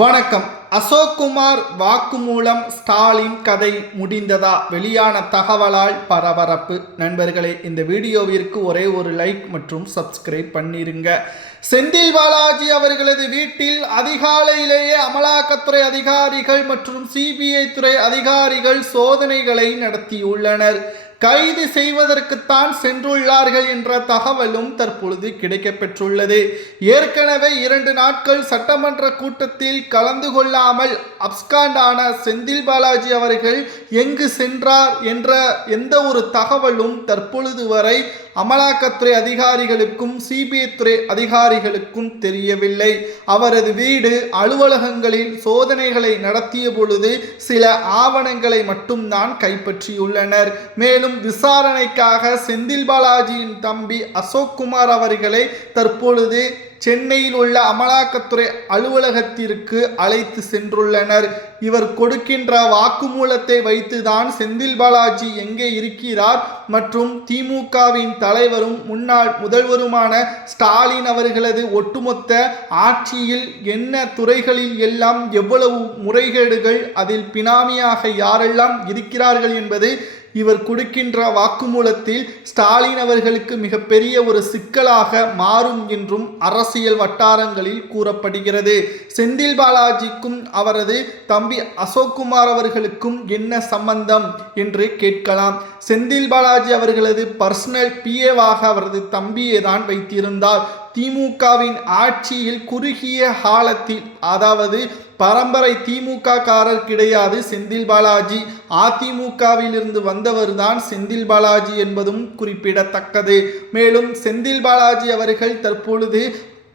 வணக்கம். அசோக்குமார் வாக்குமூலம் ஸ்டாலின் கதை முடிந்ததா? வெளியான தகவலால் பரபரப்பு. நண்பர்களே, இந்த வீடியோவிற்கு ஒரே ஒரு லைக் மற்றும் சப்ஸ்கிரைப் பண்ணிருங்க. செந்தில் பாலாஜி அவர்களது வீட்டில் அதிகாலையிலேயே அமலாக்கத்துறை அதிகாரிகள் மற்றும் சிபிஐ துறை அதிகாரிகள் சோதனைகளை நடத்தியுள்ளனர். கைது செய்வதற்குத்தான் சென்றுள்ளார்கள் என்ற தகவலும் தற்பொழுது கிடைக்கப்பெற்றுள்ளது. ஏற்கனவே 2 நாட்கள் சட்டமன்ற கூட்டத்தில் கலந்து கொள்ளாமல் அப்ஸ்காண்டான செந்தில் பாலாஜி அவர்கள் எங்கு சென்றார் என்ற எந்த ஒரு தகவலும் தற்பொழுது வரை அமலாக்கத்துறை அதிகாரிகளுக்கும் சிபிஐ துறை அதிகாரிகளுக்கும் தெரியவில்லை. அவரது வீடு, அலுவலகங்களில் சோதனைகளை நடத்திய பொழுது சில ஆவணங்களை மட்டும்தான் கைப்பற்றியுள்ளனர். மேலும் விசாரணைக்காக செந்தில் பாலாஜியின் தம்பி அசோக்குமார் அவர்களை தற்பொழுது சென்னையில் உள்ள அமலாக்கத்துறை அலுவலகத்திற்கு அழைத்து சென்றுள்ளனர். இவர் கொடுக்கின்ற வாக்குமூலத்தை வைத்துதான் செந்தில் பாலாஜி எங்கே இருக்கிறார் மற்றும் திமுகவின் தலைவரும் முன்னாள் முதல்வருமான ஸ்டாலின் அவர்களது ஒட்டுமொத்த ஆட்சியில் என்ன துறைகளில் எல்லாம் எவ்வளவு முறைகேடுகள், அதில் பினாமியாக யாரெல்லாம் இருக்கிறார்கள் என்பது இவர் கொடுக்கின்ற வாக்குமூலத்தில் ஸ்டாலின் அவர்களுக்கு மிகப்பெரிய ஒரு சிக்கலாக மாறும் என்றும் அரசியல் வட்டாரங்களில் கூறப்படுகிறது. செந்தில் பாலாஜிக்கும் அவரது தம்பி அசோக்குமார் அவர்களுக்கும் என்ன சம்பந்தம் என்று கேட்கலாம். செந்தில் பாலாஜி அவர்களது பர்சனல் பிஏவாக அவரது தம்பியை தான் வைத்திருந்தார். திமுகவின் ஆட்சியில் குறுகிய காலத்தில், அதாவது பரம்பரை திமுக காரர் கிடையாது செந்தில் பாலாஜி. அதிமுகவில் இருந்து வந்தவர்தான் செந்தில் பாலாஜி என்பதும் குறிப்பிடத்தக்கது. மேலும் செந்தில் பாலாஜி அவர்கள் தற்பொழுது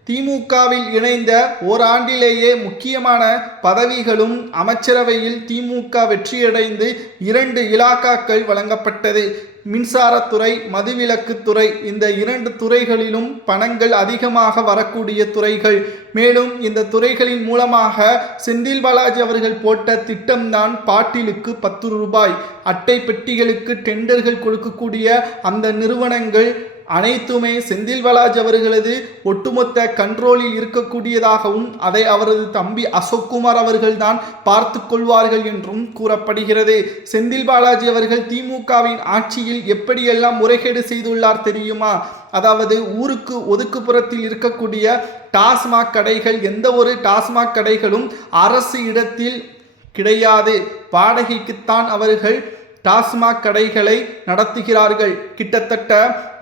திமுகவில் இணைந்த ஓராண்டிலேயே முக்கியமான பதவிகளும் அமைச்சரவையில் திமுக வெற்றியடைந்து 2 இலாக்காக்கள் வழங்கப்பட்டது. மின்சாரத்துறை, மதுவிலக்குத்துறை, இந்த 2 துறைகளிலும் பணங்கள் அதிகமாக வரக்கூடிய துறைகள். மேலும் இந்த துறைகளின் மூலமாக செந்தில் பாலாஜி அவர்கள் போட்ட திட்டம்தான் பாட்டிலுக்கு 10 ரூபாய், அட்டை பெட்டிகளுக்கு டெண்டர்கள் கொடுக்கக்கூடிய அந்த நிறுவனங்கள் அனைத்துமே செந்தில் பாலாஜி அவர்களது ஒட்டுமொத்த கண்ட்ரோலில் இருக்கக்கூடியதாகவும் அதை அவரது தம்பி அசோக்குமார் அவர்கள்தான் பார்த்து கொள்வார்கள் என்றும் கூறப்படுகிறது. செந்தில் பாலாஜி அவர்கள் திமுகவின் ஆட்சியில் எப்படியெல்லாம் முறைகேடு செய்துள்ளார் தெரியுமா? அதாவது ஊருக்கு ஒதுக்குப்புறத்தில் இருக்கக்கூடிய டாஸ்மாக் கடைகள், எந்த ஒரு டாஸ்மாக் கடைகளும் அரசு இடத்தில் கிடையாது. வாடகைக்குத்தான் அவர்கள் டாஸ்மாக் கடைகளை நடத்துகிறார்கள். கிட்டத்தட்ட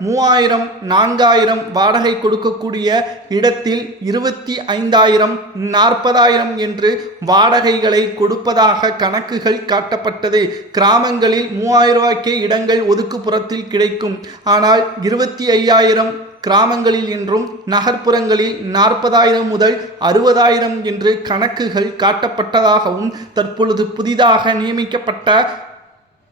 3000 4000 வாடகை கொடுக்கக்கூடிய இடத்தில் 25,000 40,000 என்று வாடகைகளை கொடுப்பதாக கணக்குகள் காட்டப்பட்டது. கிராமங்களில் 3000 ரூபாய்க்கே இடங்கள் ஒதுக்குப்புறத்தில் கிடைக்கும். ஆனால் 25,000 கிராமங்களில் என்றும் நகர்ப்புறங்களில் 40,000 முதல் 60,000 என்று கணக்குகள் காட்டப்பட்டதாகவும் தற்பொழுது புதிதாக நியமிக்கப்பட்ட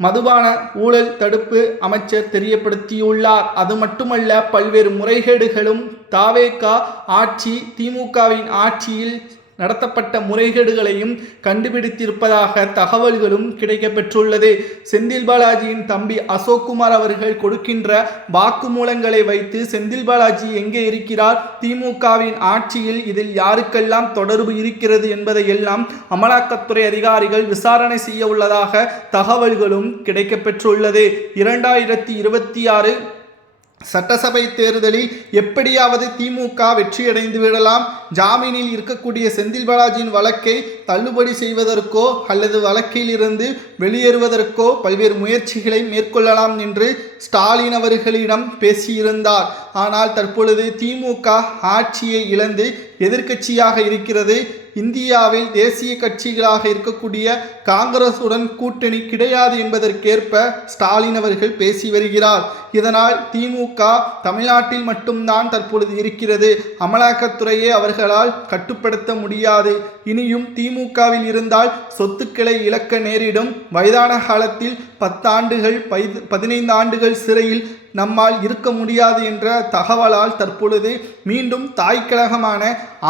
மதுபான ஊழல் தடுப்பு அமைச்சர் தெரியப்படுத்தியுள்ளார். அது மட்டுமல்ல, பல்வேறு முறைகேடுகளும் தாவேகா ஆட்சி, திமுகவின் ஆட்சியில் நடத்தப்பட்ட முறைகேடுகளையும் கண்டுபிடித்திருப்பதாக தகவல்களும் கிடைக்கப்பெற்றுள்ளது. செந்தில் பாலாஜியின் தம்பி அசோக்குமார் அவர்கள் கொடுக்கின்ற வாக்குமூலங்களை வைத்து செந்தில் பாலாஜி எங்கே இருக்கிறார், திமுகவின் ஆட்சியில் இதில் யாருக்கெல்லாம் தொடர்பு இருக்கிறது என்பதை எல்லாம் அமலாக்கத்துறை அதிகாரிகள் விசாரணை செய்ய உள்ளதாக தகவல்களும் கிடைக்கப்பெற்றுள்ளது. 2026 சட்டசபை தேர்தலில் எப்படியாவது திமுக வெற்றியடைந்து விடலாம். ஜாமீனில் இருக்கக்கூடிய செந்தில் பாலாஜியின் வழக்கை தள்ளுபடி செய்வதற்கோ அல்லது வழக்கில் இருந்து வெளியேறுவதற்கோ பல்வேறு முயற்சிகளை மேற்கொள்ளலாம் என்று ஸ்டாலின் அவர்களிடம் பேசியிருந்தார். ஆனால் தற்பொழுது திமுக ஆட்சியை இழந்து எதிர்க்கட்சியாக இருக்கிறது. இந்தியாவில் தேசிய கட்சிகளாக இருக்கக்கூடிய காங்கிரசுடன் கூட்டணி கிடையாது என்பதற்கேற்ப ஸ்டாலின் அவர்கள் பேசி வருகிறார். இதனால் திமுக தமிழ்நாட்டில் மட்டும்தான் தற்பொழுது இருக்கிறது. அமலாக்கத்துறையை அவர்களால் கட்டுப்படுத்த முடியாது. இனியும் திமுகவில் இருந்தால் சொத்துக்களை இழக்க நேரிடும். வயதான காலத்தில் 10 ஆண்டுகள் 15 ஆண்டுகள் சிறையில் நம்மால் இருக்க முடியாது என்ற தகவலால் தற்பொழுது மீண்டும் தாய் கழகமான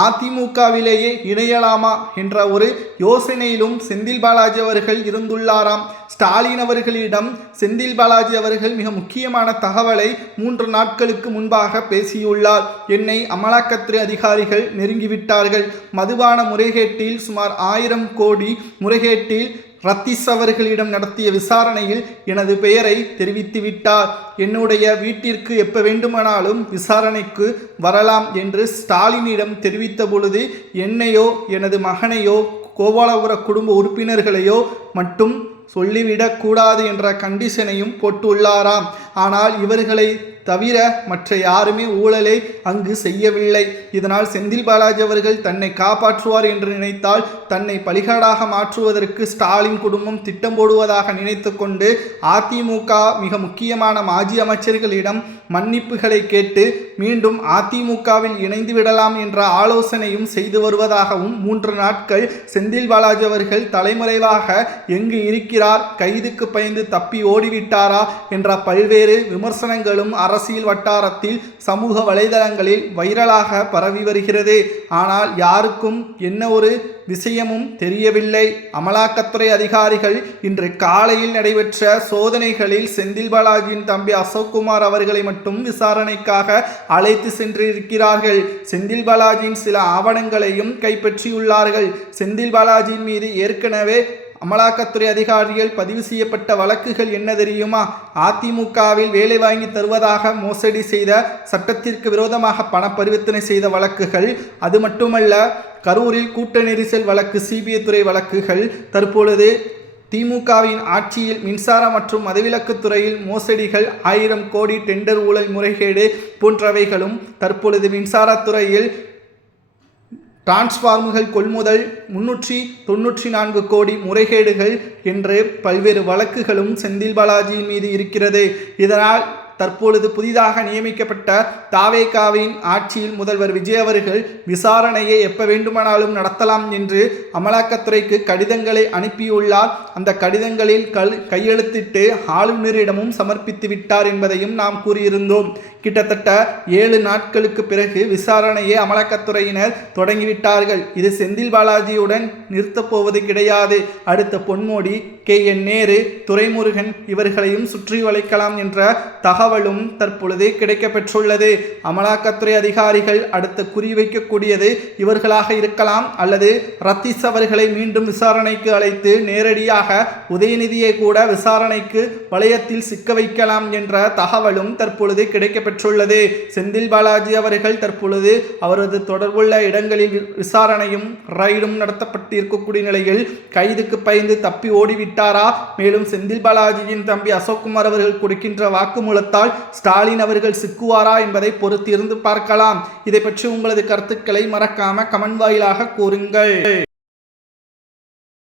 அதிமுகவிலேயே இணையலாமா என்ற ஒரு யோசனையிலும் செந்தில் பாலாஜி அவர்கள் இருந்துள்ளாராம். ஸ்டாலின் அவர்களிடம் செந்தில் பாலாஜி அவர்கள் மிக முக்கியமான தகவலை 3 நாட்களுக்கு முன்பாக பேசியுள்ளார். என்னை அமலாக்கத்துறை அதிகாரிகள் நெருங்கிவிட்டார்கள். மதுபான முறைகேட்டில் சுமார் 1000 கோடி முறைகேட்டில் ரத்தீஸ் அவர்களிடம் நடத்திய விசாரணையில் எனது பெயரை தெரிவித்து விட்டார். என்னுடைய வீட்டிற்கு எப்ப வேண்டுமானாலும் விசாரணைக்கு வரலாம் என்று ஸ்டாலினிடம் தெரிவித்த பொழுது என்னையோ எனது மகனையோ கோபாலபுர குடும்ப உறுப்பினர்களையோ மட்டும் சொல்லிவிடக்கூடாது என்ற கண்டிஷனையும் போட்டுள்ளாராம். ஆனால் இவர்களை தவிர மற்ற யாருமே ஊழலை அங்கு செய்யவில்லை. இதனால் செந்தில் பாலாஜி அவர்கள் தன்னை காப்பாற்றுவார் என்று நினைத்தால் தன்னை பலிகடாக மாற்றுவதற்கு ஸ்டாலின் குடும்பம் திட்டம் போடுவதாக நினைத்து கொண்டு அதிமுக மிக முக்கியமான மாஜி அமைச்சர்களிடம் மன்னிப்புகளை கேட்டு மீண்டும் அதிமுகவில் இணைந்து விடலாம் என்ற ஆலோசனையும் செய்து வருவதாகவும் 3 நாட்கள் செந்தில் பாலாஜி அவர்கள் தலைமறைவாக எங்கு இருக்கிறார், கைதுக்கு பயந்து தப்பி ஓடிவிட்டாரா என்ற பல்வேறு விமர்சனங்களும் அரசியல் வட்டாரத்தில் சமூக வலைதளங்களில் வைரலாக பரவி வருகிறது. ஆனால் யாருக்கும் என்ன ஒரு விஷயமும் தெரியவில்லை. அமலாக்கத்துறை அதிகாரிகள் இன்று காலையில் நடைபெற்ற சோதனைகளில் செந்தில் பாலாஜியின் தம்பி அசோக்குமார் அவர்களை மட்டும் விசாரணைக்காக அழைத்து சென்றிருக்கிறார்கள். செந்தில் பாலாஜியின் சில ஆவணங்களையும் கைப்பற்றியுள்ளார்கள். செந்தில் பாலாஜியின் மீது ஏற்கனவே அமலாக்கத்துறை அதிகாரிகள் பதிவு செய்யப்பட்ட வழக்குகள் என்ன தெரியுமா? அதிமுகவில் வேலை வாங்கி தருவதாக மோசடி செய்த, சட்டத்திற்கு விரோதமாக பண பரிவர்த்தனை செய்த வழக்குகள், அது மட்டுமல்ல கரூரில் கூட்ட நெரிசல் வழக்கு, சிபிஐ துறை வழக்குகள், தற்பொழுது திமுகவின் ஆட்சியில் மின்சார மற்றும் மதுவிலக்குத்துறையில் மோசடிகள், 1000 கோடி டெண்டர் ஊழல் முறைகேடு போன்றவைகளும், தற்பொழுது மின்சாரத்துறையில் டிரான்ஸ்ஃபார்மர்கள் கொள்முதல் 394 கோடி முறைகேடுகள் என்று பல்வேறு வழக்குகளும் செந்தில் பாலாஜியின் மீது இருக்கிறது. இதனால் தற்பொழுது புதிதாக நியமிக்கப்பட்ட தாவேகாவின் ஆட்சியில் முதல்வர் விஜய் அவர்கள் விசாரணையை எப்ப வேண்டுமானாலும் நடத்தலாம் என்று அமலாக்கத்துறைக்கு கடிதங்களை அனுப்பியுள்ளார். அந்த கடிதங்களில் கையெழுத்திட்டு ஆளுநரிடமும் சமர்ப்பித்து விட்டார் என்பதையும் நாம் கூறியிருந்தோம். கிட்டத்தட்ட 7 நாட்களுக்கு பிறகு விசாரணையை அமலாக்கத்துறையினர் தொடங்கிவிட்டார்கள். இது செந்தில் பாலாஜியுடன் நிறுத்தப் போவது கிடையாது. அடுத்த பொன்மோடி, KN நேரு, துரைமுருகன் இவர்களையும் சுற்றி வளைக்கலாம் என்ற தகவலும் தற்பொழுது கிடைக்கப்பெற்றுள்ளது. அமலாக்கத்துறை அதிகாரிகள் அடுத்து குறிவைக்கக்கூடியது இவர்களாக இருக்கலாம், அல்லது ரத்தீஸ் அவர்களை மீண்டும் விசாரணைக்கு அழைத்து நேரடியாக உதயநிதியை கூட விசாரணைக்கு வளையத்தில் சிக்க வைக்கலாம் என்ற தகவலும் தற்பொழுது கிடைக்கப்பெற்றுள்ளது. செந்தில் பாலாஜி அவர்கள் தற்பொழுது அவரது தொடர்புள்ள இடங்களில் விசாரணையும் ரைடும் நடத்தப்பட்டிருக்கக்கூடிய நிலையில் கைதுக்கு பயந்து தப்பி ஓடிவிட்டாரா? மேலும் செந்தில் பாலாஜியின் தம்பி அசோக்குமார் அவர்கள் கொடுக்கின்ற வாக்குமூலத்தால் ஸ்டாலின் அவர்கள் சிக்குவாரா என்பதை பொறுத்திருந்து பார்க்கலாம். இதை பற்றி உங்களது கருத்துக்களை மறக்காம கமெண்ட் வாயிலாக கூறுங்கள்.